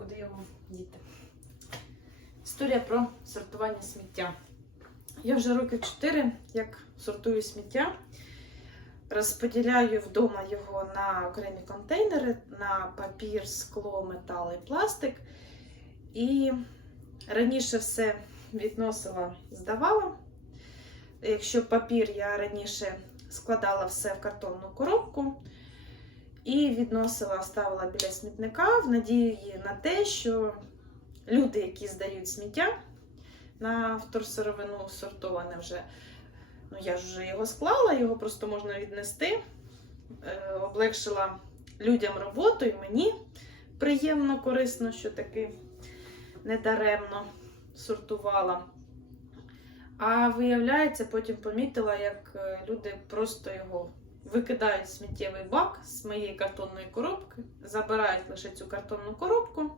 куди його діти. Історія про сортування сміття. Я вже років 4 як сортую сміття. Розподіляю вдома його на окремі контейнери, на папір, скло, метал і пластик. І раніше все відносила, здавала. Якщо папір, я раніше складала все в картонну коробку і відносила, ставила біля смітника в надії на те, що люди, які здають сміття на вторсировину сортоване вже, ну я ж вже його склала, його просто можна віднести. Е, облегшила людям роботу і мені приємно, корисно, що таки недаремно сортувала. А виявляється, потім помітила, як е, люди просто його викидають сміттєвий бак з моєї картонної коробки, забирають лише цю картонну коробку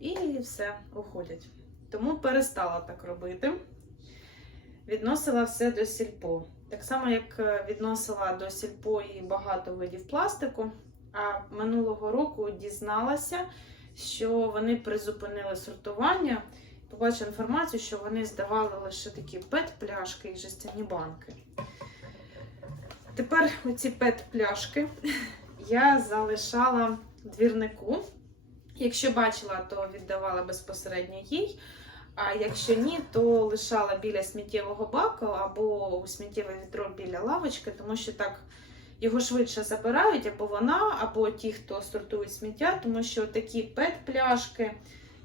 і все, уходять. Тому перестала так робити. Відносила все до сільпо. Так само, як е, відносила до сільпо і багато видів пластику. А минулого року дізналася, що вони призупинили сортування. Побачила інформацію, що вони здавали лише такі пет-пляшки і жестяні банки. Тепер оці пет-пляшки я залишала двірнику. Якщо бачила, то віддавала безпосередньо їй. А якщо ні, то лишала біля сміттєвого баку або у сміттєве відро біля лавочки, тому що так його швидше забирають або вона, або ті, хто сортують сміття, тому що такі пет-пляшки,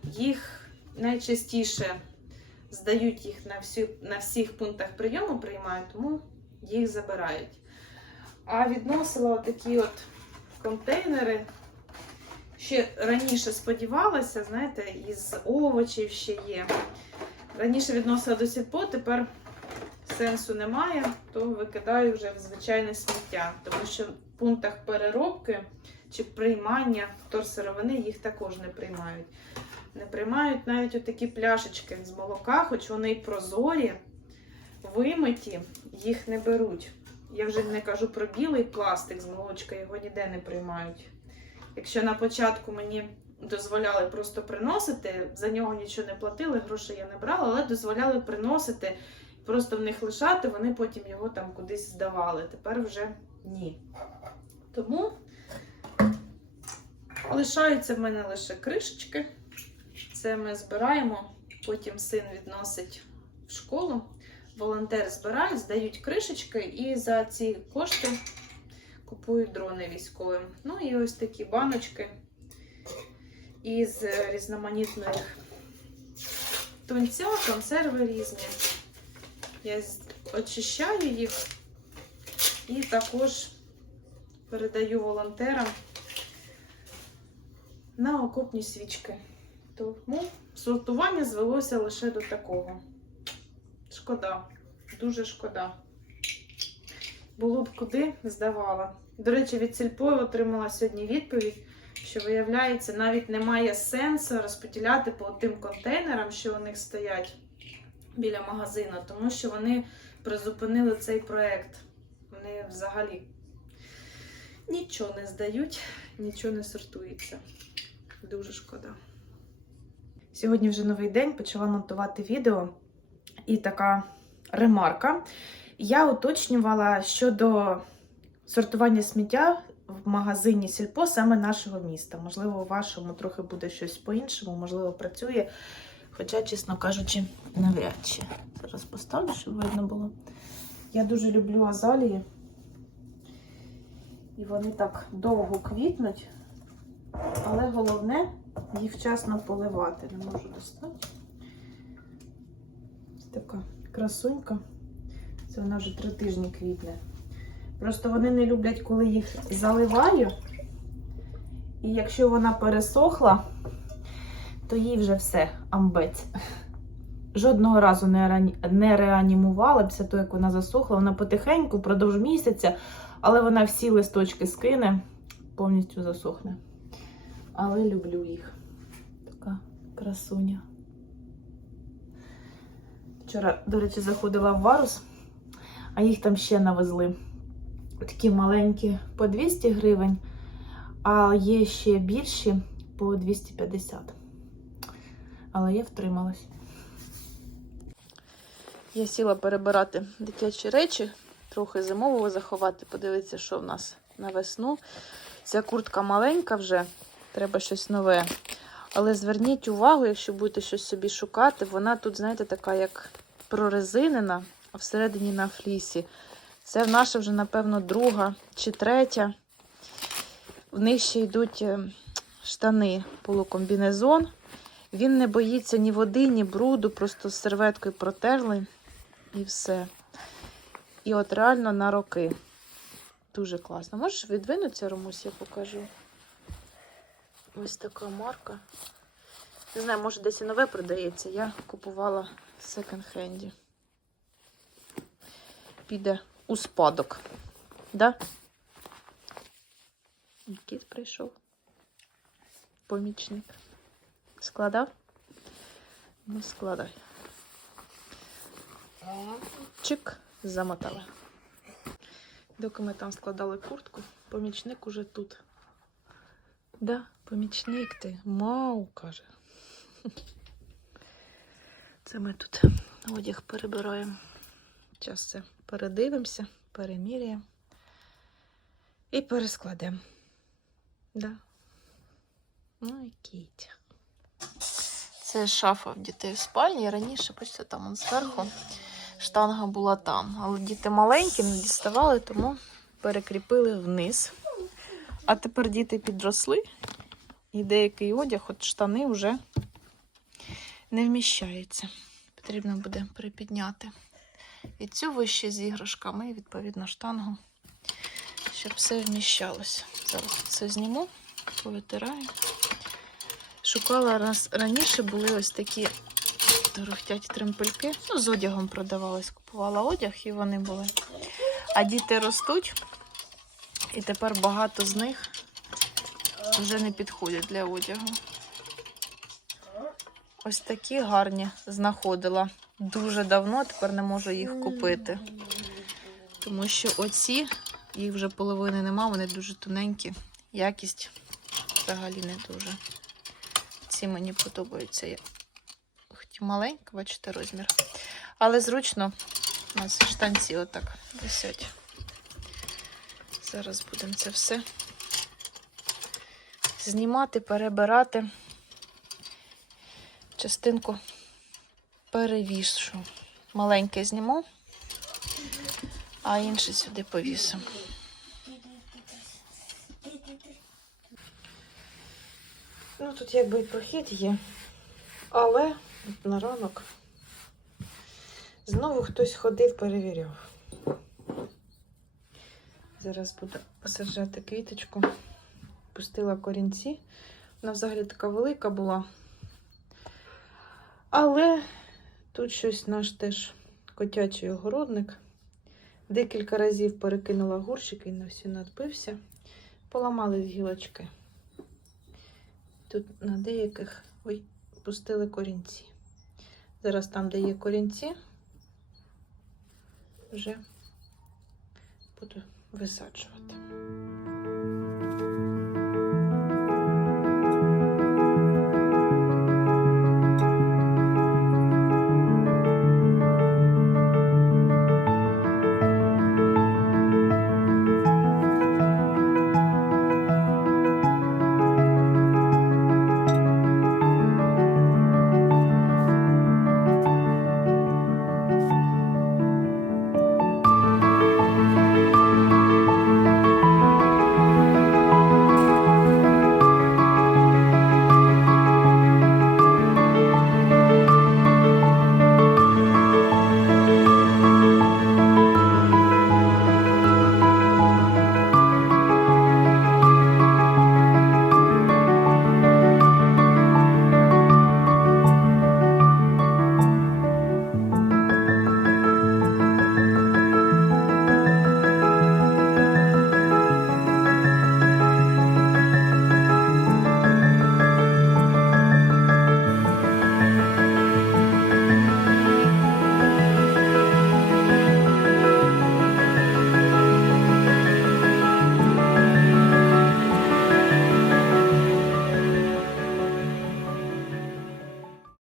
їх найчастіше здають їх на, всю, на всіх пунктах прийому, приймають, тому їх забирають. А відносила такі от контейнери. Ще раніше сподівалася, знаєте, із овочів ще є. Раніше відносила до сільпо, тепер сенсу немає, то викидаю вже в звичайне сміття. Тому що в пунктах переробки чи приймання вторсировини їх також не приймають. Не приймають навіть отакі пляшечки з молока, хоч вони й прозорі, вимиті, їх не беруть. Я вже не кажу про білий пластик з молочка, його ніде не приймають. Якщо на початку мені дозволяли просто приносити, за нього нічого не платили, грошей я не брала, але дозволяли приносити, просто в них лишати, вони потім його там кудись здавали. Тепер вже ні. Тому лишаються в мене лише кришечки. Це ми збираємо, потім син відносить в школу. Волонтери збирають, здають кришечки і за ці кошти купують дрони військовим. Ну і ось такі баночки із різноманітних тунця, консерви різні. Я очищаю їх і також передаю волонтерам на окопні свічки. Тому сортування звелося лише до такого. Шкода, дуже шкода. Було б куди здавала. До речі, від Сільпо отримала сьогодні відповідь, що виявляється, навіть немає сенсу розподіляти по тим контейнерам, що у них стоять біля магазину, тому що вони призупинили цей проект. Вони взагалі нічого не здають, нічого не сортується. Дуже шкода. Сьогодні вже новий день, почала монтувати відео. І така ремарка. Я уточнювала щодо сортування сміття в магазині Сільпо саме нашого міста. Можливо, у вашому трохи буде щось по-іншому, можливо, працює. Хоча, чесно кажучи, навряд чи. Зараз поставлю, щоб видно було. Я дуже люблю азалії. І вони так довго квітнуть. Але головне їх вчасно поливати. Не можу достати. Така красунька. Це вона вже три тижні квітне. Просто вони не люблять, коли їх заливаю. І якщо вона пересохла, то їй вже все, амбець. Жодного разу не реанімувала після того, як вона засохла. Вона потихеньку, впродовж місяця, але вона всі листочки скине, повністю засохне. Але люблю їх. Така красуня. Вчора, до речі, заходила в варус, а їх там ще навезли. Такі маленькі по 200 гривень, а є ще більші по 250. Але я втрималась. Я сіла перебирати дитячі речі, трохи зимового заховати, подивитися, що в нас на весну. Ця куртка маленька вже, треба щось нове. Але зверніть увагу, якщо будете щось собі шукати, вона тут, знаєте, така як прорезинена, а всередині на флісі. Це наша вже, напевно, друга чи третя. В них ще йдуть е, штани, полукомбінезон. Він не боїться ні води, ні бруду, просто з серветкою протерли і все. І от реально на роки. Дуже класно. Можеш відвинутися, Ромусь, я покажу. Ось така марка. Не знаю, може десь і нове продається. Я купувала в секонд-хенді. Піде у спадок. Да? Кіт прийшов. Помічник. Складав? Ну, складай. Чик, замотали. Доки ми там складали куртку, помічник уже тут. Да, помічник ти. Мау, каже. Це ми тут одяг перебираємо. Зараз це передивимося, переміряємо і перескладемо. Да. Ну і кітя. Це шафа в дітей в спальні. Раніше, бачите, там он зверху штанга була там. Але діти маленькі, не діставали, тому перекріпили вниз. А тепер діти підросли, і деякий одяг, от штани вже не вміщаються. Потрібно буде припідняти. І цю вище з іграшками, і відповідно штангу, щоб все вміщалося. Зараз це зніму, повитираю. Шукала раз раніше були ось такі торохтять тремпельки. Ну, з одягом продавались. Купувала одяг і вони були. А діти ростуть, і тепер багато з них вже не підходять для одягу. Ось такі гарні знаходила. Дуже давно, тепер не можу їх купити. Тому що оці, їх вже половини нема, вони дуже тоненькі. Якість взагалі не дуже. Ці мені подобаються. Маленька, бачите, розмір. Але зручно у нас штанці отак висять. Зараз будемо це все знімати, перебирати. Частинку перевішу. Маленьке зніму, а інше сюди повісимо. Ну, тут якби і прохід є, але на ранок знову хтось ходив, перевіряв. Зараз буду посаджати квіточку. Пустила корінці. Вона взагалі така велика була. Але тут щось наш теж котячий огородник. Декілька разів перекинула горщик, він на всі надбився. Поламали гілочки. Тут на деяких пустили корінці. Зараз там, де є корінці, вже буду висаджувати.